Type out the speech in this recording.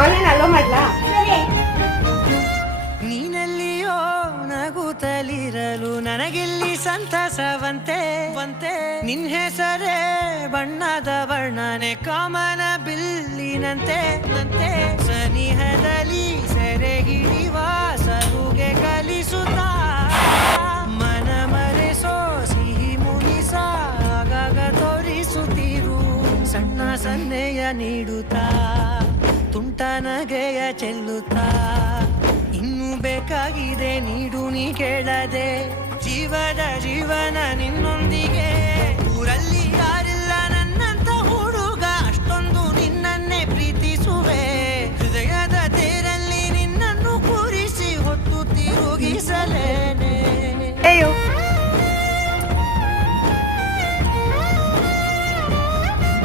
Online ಅಲ್ಲೋ ಮಾಡ್ಲಾ? ನೀನಲ್ಲಿಯೋ ನಗುತ್ತಲಿರಲು ನನಗಿಲ್ಲಿ ಸಂತಸವಂತೆ ವಂತೆ. ನಿನ್ ಹೆಸರೇ ಬಣ್ಣದ ವರ್ಣನೆ ಕಾಮನ ಬಿಲ್ಲಿನಂತೆ ನಂತೆ. ಸನಿಹದಲ್ಲಿ ಸೆರೆ ಹಿಡಿವ ಸರುಗೆ ಕಲಿಸುತ್ತಾ ಮನ ಮರೆಸೋ ಸಿಹಿ ಮುನಿಸ ಆಗಾಗ ತೋರಿಸುತ್ತಿರು ಸಣ್ಣ ಸನ್ನೆಯ ನೀಡುತ್ತಾ. ತುಂಟ ನಗೆಯ ಚೆಲ್ಲುತ್ತಾ ಇನ್ನು ಬೇಕಾಗಿದೆ ನೀಡು ನೀ ಕೇಳದೆ.